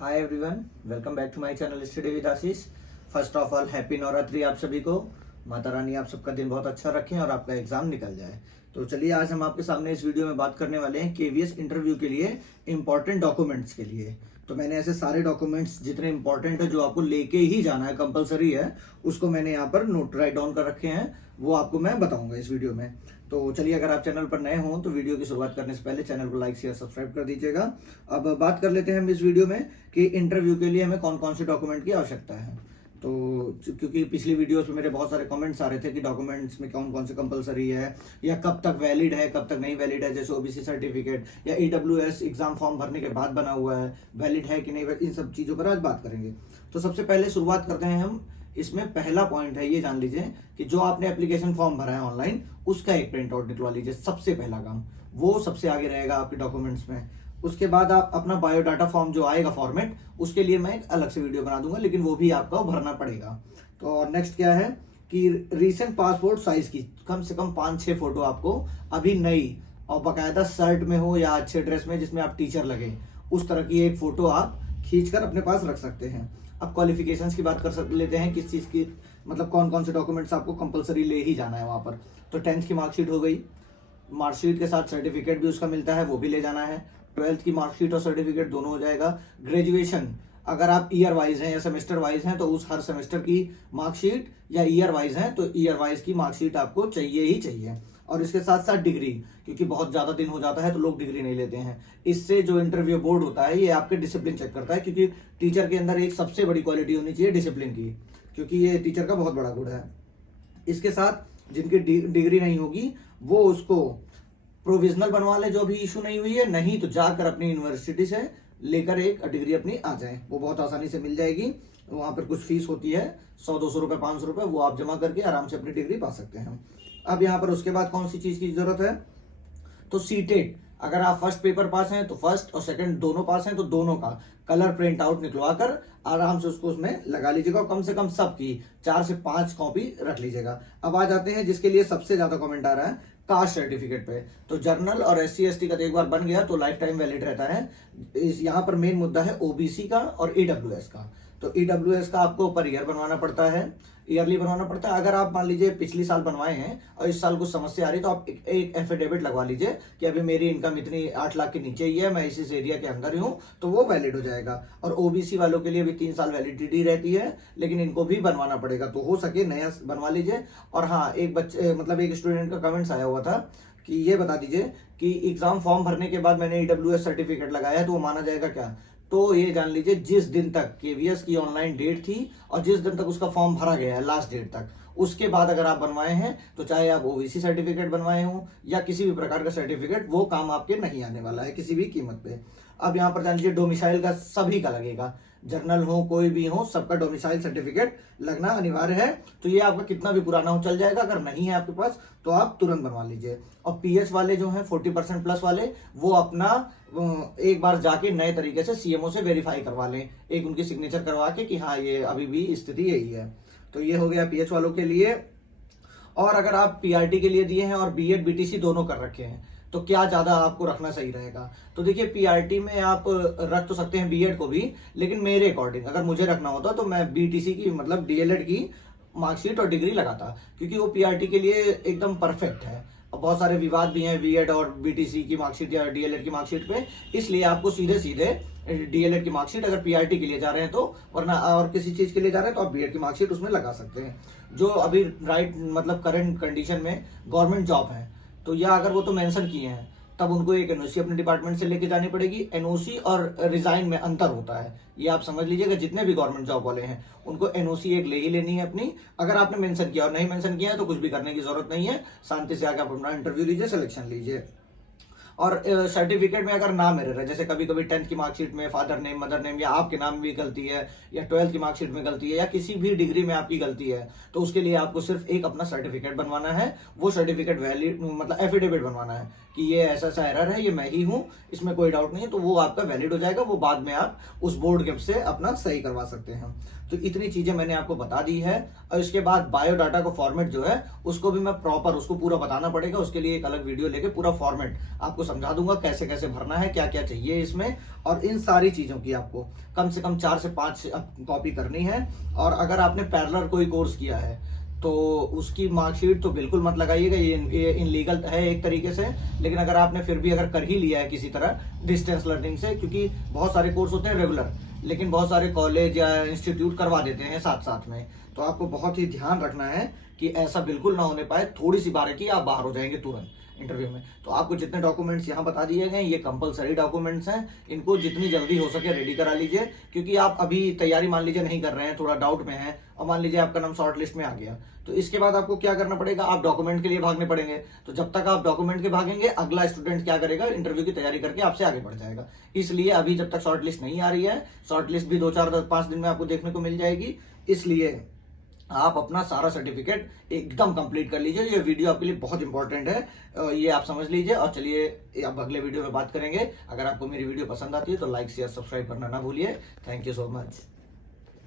Hi everyone, welcome back to my channel study with Ashish. First of all happy Navratri आप सभी को। माता रानी आप सबका दिन बहुत अच्छा रखें और आपका एग्जाम निकल जाए। तो चलिए आज हम आपके सामने इस वीडियो में बात करने वाले हैं केवीएस इंटरव्यू के लिए इंपॉर्टेंट डॉक्यूमेंट्स के लिए। तो मैंने ऐसे सारे डॉक्यूमेंट्स जितने इंपॉर्टेंट है जो आपको लेके ही जाना है, कंपलसरी है, उसको मैंने यहाँ पर नोट राइट डाउन कर रखे हैं, वो आपको मैं बताऊंगा इस वीडियो में। तो चलिए, अगर आप चैनल पर नए हों तो वीडियो की शुरुआत करने से पहले चैनल को लाइक शेयर सब्सक्राइब कर दीजिएगा। अब बात कर लेते हैं हम इस वीडियो में कि इंटरव्यू के लिए हमें कौन कौन से डॉक्यूमेंट की आवश्यकता है। तो क्योंकि पिछली वीडियोस में मेरे बहुत सारे कमेंट्स आ रहे थे कि डॉक्यूमेंट्स में कौन कौन से कंपलसरी है या कब तक वैलिड है, कब तक नहीं वैलिड है, जैसे ओबीसी सर्टिफिकेट या ईडब्ल्यूएस एग्जाम फॉर्म भरने के बाद बना हुआ है, वैलिड है कि नहीं, इन सब चीज़ों पर आज बात करेंगे। तो सबसे पहले शुरुआत करते हैं हम। इसमें पहला पॉइंट है, ये जान लीजिए कि जो आपने एप्लीकेशन फॉर्म भरा है ऑनलाइन, उसका एक प्रिंट आउट निकलवा लीजिए। सबसे पहला काम वो सबसे आगे रहेगा आपके डॉक्यूमेंट्स में। उसके बाद आप अपना बायोडाटा फॉर्म जो आएगा फॉर्मेट, उसके लिए मैं एक अलग से वीडियो बना दूंगा, लेकिन वो भी आपको भरना पड़ेगा। तो नेक्स्ट क्या है कि रीसेंट पासपोर्ट साइज की कम से कम 5-6 फोटो आपको अभी नई और बाकायदा शर्ट में हो या अच्छे ड्रेस में जिसमें आप टीचर लगे, उस तरह की एक फोटो आप खींचकर अपने पास रख सकते हैं। अब क्वालिफिकेशंस की बात कर लेते हैं, किस चीज़ की, मतलब कौन कौन से डॉक्यूमेंट्स आपको कंपलसरी ले ही जाना है वहाँ पर। तो 10th की मार्कशीट हो गई, मार्कशीट के साथ सर्टिफिकेट भी उसका मिलता है, वो भी ले जाना है। 12th की मार्कशीट और सर्टिफिकेट दोनों हो जाएगा। ग्रेजुएशन अगर आप ईयर वाइज हैं या सेमेस्टर वाइज हैं तो उस हर सेमेस्टर की मार्कशीट, या ईयर वाइज हैं तो ईयर वाइज की मार्कशीट आपको चाहिए ही चाहिए। और इसके साथ साथ डिग्री, क्योंकि बहुत ज़्यादा दिन हो जाता है तो लोग डिग्री नहीं लेते हैं। इससे जो इंटरव्यू बोर्ड होता है ये आपके डिसिप्लिन चेक करता है, क्योंकि टीचर के अंदर एक सबसे बड़ी क्वालिटी होनी चाहिए डिसिप्लिन की, क्योंकि ये टीचर का बहुत बड़ा गुण है। इसके साथ जिनकी डिग्री नहीं होगी वो उसको प्रोविजनल बनवा ले, जो भी इशू नहीं हुई है, नहीं तो जाकर अपनी यूनिवर्सिटी से लेकर एक डिग्री अपनी आ जाए, वो बहुत आसानी से मिल जाएगी। वहाँ पर कुछ फीस होती है 100-200 रुपये, 500 रुपये, वो आप जमा करके आराम से अपनी डिग्री पा सकते हैं। अब यहाँ पर उसके बाद कौन सी चीज़ की जरूरत है, तो सीटेड अगर आप फर्स्ट पेपर पास हैं तो फर्स्ट और सेकंड दोनों पास हैं तो दोनों का कलर प्रिंट आउट निकलवा कर आराम से उसको उसमें लगा लीजिएगा। कम से कम सबकी 4 से 5 कॉपी रख लीजिएगा। अब आ जाते हैं जिसके लिए सबसे ज्यादा कमेंट आ रहा है, कास्ट सर्टिफिकेट पे। तो जर्नल और SC/ST का तो एक बार बन गया तो लाइफ टाइम वैलिड रहता है। यहाँ पर मेन मुद्दा है ओबीसी का और ईडब्ल्यूएस का। तो ईडब्ल्यूएस का आपको पर ईयर बनवाना पड़ता है, ईयरली बनवाना पड़ता है। अगर आप मान लीजिए पिछली साल बनवाए हैं और इस साल कुछ समस्या आ रही है तो आप एक एफिडेविट लगवा लीजिए कि अभी मेरी इनकम इतनी 8 लाख के नीचे ही है, मैं इस एरिया के अंदर ही हूँ, तो वो वैलिड हो जाएगा। और ओबीसी वालों के लिए भी 3 साल वैलिडिटी रहती है, लेकिन इनको भी बनवाना पड़ेगा। तो हो सके नया बनवा लीजिए। और हाँ, एक बच्चे मतलब एक स्टूडेंट का कमेंट्स आया हुआ था कि ये बता दीजिए कि एग्जाम फॉर्म भरने के बाद मैंने ईडब्ल्यूएस सर्टिफिकेट लगाया है तो वो माना जाएगा क्या। तो ये जान लीजिए जिस दिन तक केवीएस की ऑनलाइन डेट थी और जिस दिन तक उसका फॉर्म भरा गया है लास्ट डेट तक, उसके बाद अगर आप बनवाए हैं तो चाहे आप ओबीसी सर्टिफिकेट बनवाए हों या किसी भी प्रकार का सर्टिफिकेट, वो काम आपके नहीं आने वाला है किसी भी कीमत पे। अब यहाँ पर जान लीजिए डोमिसाइल का सभी का लगेगा, जर्नल हो कोई भी हो, सबका डोमिसाइल सर्टिफिकेट लगना अनिवार्य है। तो ये आपका कितना भी पुराना हो चल जाएगा, अगर नहीं है आपके पास तो आप तुरंत बनवा लीजिए। और पीएच वाले जो हैं 40% प्लस वाले, वो अपना एक बार जाके नए तरीके से सीएमओ से वेरीफाई करवा लें, एक उनकी सिग्नेचर करवा के कि हाँ ये अभी भी स्थिति यही है। तो ये हो गया पीएच वालों के लिए। और अगर आप पीआरटी के लिए दिए हैं और बीएड बीटीसी दोनों कर रखे हैं तो क्या ज्यादा आपको रखना सही रहेगा। तो देखिए पीआरटी में आप रख तो सकते हैं बीएड को भी, लेकिन मेरे अकॉर्डिंग अगर मुझे रखना होता तो मैं बीटीसी की मतलब डीएलएड की मार्कशीट और डिग्री लगाता, क्योंकि वो पीआरटी के लिए एकदम परफेक्ट है। और बहुत सारे विवाद भी हैं बीएड और बीटीसी की मार्कशीट या डीएलएड की मार्कशीट पे, इसलिए आपको सीधे सीधे डीएलएड की मार्कशीट अगर पीआरटी के लिए जा रहे हैं तो, वरना और किसी चीज के लिए जा रहे हैं तो आप बीएड की मार्कशीट उसमें लगा सकते हैं। जो अभी राइट मतलब करंट कंडीशन में गवर्नमेंट जॉब है तो या अगर वो तो मेंशन किए हैं तब उनको एक एनओसी अपने डिपार्टमेंट से लेके जानी पड़ेगी। एनओसी और रिजाइन में अंतर होता है, ये आप समझ लीजिएगा। जितने भी गवर्नमेंट जॉब वाले हैं उनको एनओसी एक ले ही लेनी है अपनी। अगर आपने मेंशन किया और नहीं मेंशन किया है तो कुछ भी करने की जरूरत नहीं है, शांति से आके आप अपना इंटरव्यू लीजिए, सिलेक्शन लीजिए। और सर्टिफिकेट में अगर नाम एरर है, जैसे कभी कभी 10th की मार्कशीट में फादर नेम मदर नेम या आपके नाम में भी गलती है, या 12th की मार्कशीट में गलती है, या किसी भी डिग्री में आपकी गलती है, तो उसके लिए आपको सिर्फ एक अपना सर्टिफिकेट बनवाना है। वो सर्टिफिकेट वैलिड मतलब एफिडेविट बनवाना है कि ये ऐसा ऐसा एरर है, ये मैं ही हूँ, इसमें कोई डाउट नहीं है, तो वो आपका वैलिड हो जाएगा। वो बाद में आप उस बोर्ड गेम से अपना सही करवा सकते हैं। तो इतनी चीजें मैंने आपको बता दी है। और इसके बाद बायोडाटा का फॉर्मेट जो है उसको भी मैं प्रॉपर उसको पूरा बताना पड़ेगा। उसके लिए एक अलग वीडियो लेके पूरा फॉर्मेट आपको समझा दूंगा, कैसे कैसे भरना है, क्या क्या चाहिए इसमें। और इन सारी चीजों की आपको कम से कम 4 से 5 कॉपी करनी है। और अगर आपने पैरेलल कोई कोर्स किया है तो उसकी मार्कशीट तो बिल्कुल मत लगाइएगा, ये इनलीगल है एक तरीके से। लेकिन अगर आपने फिर भी अगर कर ही लिया है किसी तरह डिस्टेंस लर्निंग से, क्योंकि बहुत सारे कोर्स होते हैं रेगुलर, लेकिन बहुत सारे कॉलेज या इंस्टीट्यूट करवा देते हैं साथ साथ में, तो आपको बहुत ही ध्यान रखना है कि ऐसा बिल्कुल ना होने पाए। थोड़ी सी बारीकी आप बाहर हो जाएंगे तुरंत इंटरव्यू में। तो आपको जितने डॉक्यूमेंट्स यहाँ बता दिए गए ये कंपलसरी डॉक्यूमेंट्स हैं, इनको जितनी जल्दी हो सके रेडी करा लीजिए। क्योंकि आप अभी तैयारी मान लीजिए नहीं कर रहे हैं, थोड़ा डाउट में है, और मान लीजिए आपका नाम शॉर्ट लिस्ट में आ गया, तो इसके बाद आपको क्या करना पड़ेगा, आप डॉक्यूमेंट के लिए भागने पड़ेंगे। तो जब तक आप डॉक्यूमेंट के भागेंगे, अगला स्टूडेंट क्या करेगा, इंटरव्यू की तैयारी करके आपसे आगे बढ़ जाएगा। इसलिए अभी जब तक शॉर्ट लिस्ट नहीं आ रही है, शॉर्ट लिस्ट भी 2-4-5 दिन में आपको देखने को मिल जाएगी, इसलिए आप अपना सारा सर्टिफिकेट एकदम कंप्लीट कर लीजिए। ये वीडियो आपके लिए बहुत इंपॉर्टेंट है, ये आप समझ लीजिए। और चलिए अब अगले वीडियो में बात करेंगे। अगर आपको मेरी वीडियो पसंद आती है तो लाइक शेयर सब्सक्राइब करना ना भूलिए। Thank you so much.